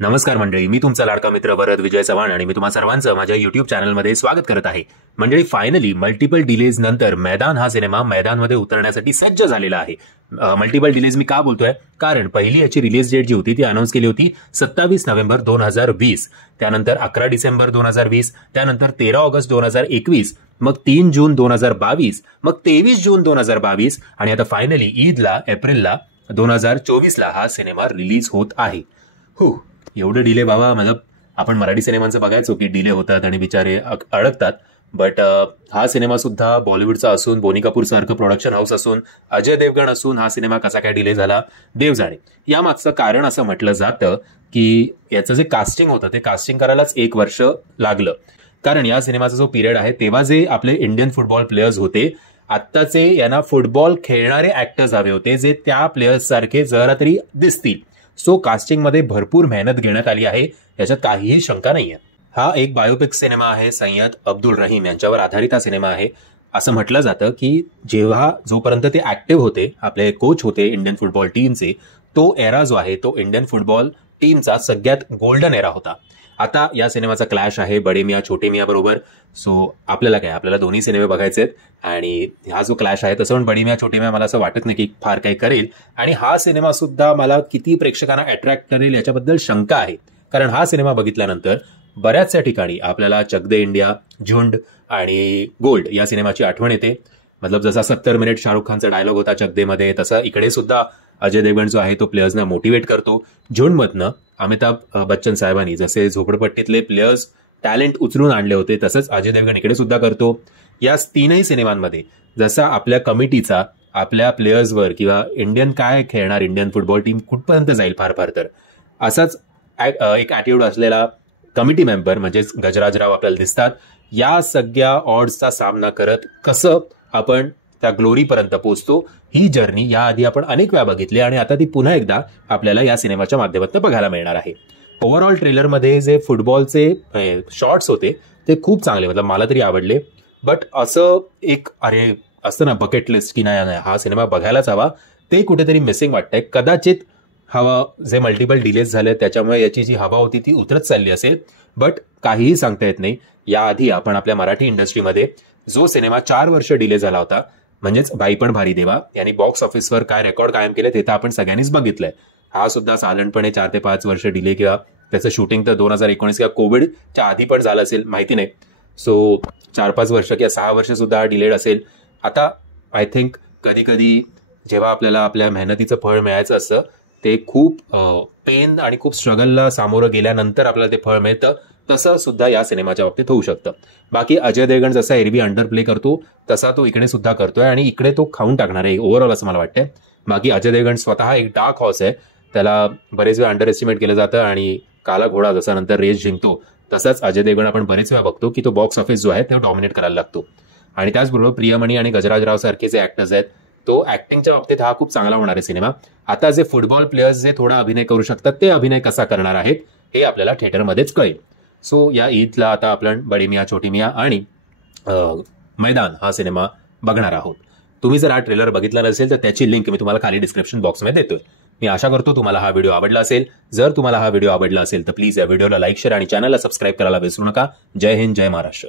नमस्कार मंडळी, मी तुमचा लाडका मित्र वरद विजय चव्हाण आणि मी तुम्हा सर्वांचं माझ्या युट्यूब चॅनलमध्ये स्वागत करत आहे. मंडळी, फायनली मल्टिपल डिलेज नंतर मैदान हा सिनेमा मैदानमध्ये उतरण्यासाठी सज्ज झालेला आहे. मल्टिपल डिलेज मी का बोलतोय, कारण पहिली याची रिलीज डेट जी होती ती अनाऊन्स केली होती 27 नोव्हेंबर 2020, त्यानंतर 11 डिसेंबर 2020, त्यानंतर 13 ऑगस्ट 2021, मग 3 जून 2022, मग 23 जून 2022 आणि आता फायनली ईदला एप्रिलला 2024ला हा सिनेमा रिलीज होत आहे. एवढं डिले बाबा, मतलब आपण मराठी सिनेमांचं बघायचो की डिले होतात आणि बिचारे अडकतात, बट हा सिनेमा सुद्धा बॉलिवूडचा असून, बोनी कपूर सारखं प्रोडक्शन हाऊस असून, अजय देवगण असून हा सिनेमा कसा काय डिले झाला देव जाणे. यामागचं कारण असं म्हटलं जातं की याचं जे कास्टिंग होतं ते कास्टिंग करायलाच 1 वर्ष लागलं. कारण या सिनेमाचा जो पिरियड आहे तेव्हा जे आपले इंडियन फुटबॉल प्लेयर्स होते, आत्ताचे यांना फुटबॉल खेळणारे ऍक्टर्स हवे होते जे त्या प्लेयर्स सारखे जरा तरी दिसतील. सो कास्टिंगमध्ये भरपूर मेहनत घेण्यात आली आहे, याच्यात काहीही शंका नाहीये. हा एक बायोपिक सिनेमा आहे. सय्यद अब्दुल रहीम यांच्यावर आधारित हा सिनेमा आहे. असं म्हटलं जातं की जोपर्यंत ते ऍक्टिव्ह होते, आपले कोच होते इंडियन फुटबॉल टीमचे, तो एरा जो आहे तो इंडियन फुटबॉल टीमचा सगळ्यात गोल्डन एरा होता. आता या सिनेमाचा क्लॅश आहे बडे मियां छोटे मियां बरोबर. सो आपल्याला दोन्ही सिनेमे बघायचे आहेत आणि हा जो क्लॅश आहे तसं पण बडे मियां छोटे मियां मला असं वाटत नाही की फार काही करेल, आणि हा सिनेमा सुद्धा मला किती प्रेक्षकांना अट्रॅक्ट करेल याच्याबद्दल शंका आहे. कारण हा सिनेमा बघितल्यानंतर बऱ्याचशा ठिकाणी आपल्याला चक दे इंडिया, झुंड आणि गोल्ड या सिनेमाची आठवण येते. मतलब जसा 70 मिनिट शाहरुख खानचा डायलॉग होता चक दे मध्ये, तसं इकडे सुद्धा अजय देवगण जो आहे तो प्लेयर्सना मोटिवेट करतो. झुंडमधनं अमिताभ बच्चन साहेबांनी जसे झोपडपट्टीतले प्लेयर्स टॅलेंट उचलून आणले होते, तसंच अजय देवगण इकडे सुद्धा करतो. या तीनही सिनेमांमध्ये जसा आपल्या कमिटीचा आपल्या प्लेयर्सवर किंवा इंडियन काय खेळणार, इंडियन फुटबॉल टीम कुठपर्यंत जाईल फार तर असाच एक ॲटिट्यूड असलेला कमिटी मेंबर म्हणजेच गजराजराव आपल्याला दिसतात. या सगळ्या ऑड्सचा सामना करत कसं आपण त्या ग्लोरीपर्यंत पोहोचतो, ही जर्नी याआधी आपण अनेक वेळा बघितली आणि आता ती पुन्हा एकदा आपल्याला या सिनेमाच्या माध्यमातून बघायला मिळणार आहे. ओव्हरऑल ट्रेलरमध्ये जे फुटबॉलचे शॉट्स होते ते खूप चांगले, मतलब मला तरी आवडले. बट असं एक असतं ना बकेट लिस्ट की नाही हा सिनेमा बघायलाच हवा, ते कुठेतरी मिसिंग वाटतंय. कदाचित हवा जे मल्टिपल डिलेज झाले त्याच्यामुळे याची जी हवा होती ती उतरत चालली असेल, बट काहीही सांगता येत नाही. याआधी आपण आपल्या मराठी इंडस्ट्रीमध्ये जो सिनेमा 4 वर्ष डिले झाला होता, म्हणजेच बाई पण भारी देवा, यांनी बॉक्स ऑफिसवर काय रेकॉर्ड कायम केले ते तर आपण सगळ्यांनीच बघितलंय. हा सुद्धा साधारणपणे 4 ते 5 वर्ष डिले, किंवा त्याचं शूटिंग तर 2019 किंवा कोविडच्या आधी पण झालं असेल माहिती नाही. सो 4-5 वर्ष किंवा 6 वर्ष सुद्धा डिलेड असेल. आता आय थिंक कधी कधी जेव्हा आपल्याला आपल्या मेहनतीचं फळ मिळायचं असतं ते खूप पेन आणि खूप स्ट्रगलला सामोरं गेल्यानंतर आपल्याला ते फळ मिळतं, तसं सुद्धा या सिनेमाच्या बाबतीत होऊ शकतं. बाकी अजय देवगण जसा एरवी अंडर प्ले करतो तसा तो इकडे सुद्धा करतोय आणि इकडे तो खाऊन टाकणार आहे ओव्हरऑल असं मला वाटतंय. बाकी अजय देवगण स्वतः एक डार्क हॉर्स आहे, त्याला बरेच वेळा अंडर एस्टिमेट केलं जातं आणि काला घोडा जसा नंतर रेस जिंकतो तसाच अजय देवगण आपण बरेच वेळा बघतो की तो बॉक्स ऑफिस जो आहे तो डॉमिनेट करायला लागतो. आणि त्याचबरोबर प्रियमणी आणि गजराजराव सारखे जे ऍक्टर्स आहेत, तो ऍक्टिंगच्या बाबतीत हा खूप चांगला होणार आहे सिनेमा. आता जे फुटबॉल प्लेयर्स जे थोडा अभिनय करू शकतात ते अभिनय कसा करणार आहेत हे आपल्याला थिएटरमध्येच कळेल. सो या ईदला आता आपण बडे मियां छोटी मियां आणि मैदान हा सिनेमा बघणार आहोत. तुम्ही जर हा ट्रेलर बघितला नसेल तर त्याची लिंक मी तुम्हाला खाली डिस्क्रिप्शन बॉक्समध्ये देतोय. मी आशा करतो तुम्हाला हा व्हिडिओ आवडला असेल. जर तुम्हाला हा व्हिडिओ आवडला असेल तर प्लीज या व्हिडिओला लाईक, शेअर आणि चॅनलला सबस्क्राईब करायला विसरू नका. जय हिंद, जय महाराष्ट्र.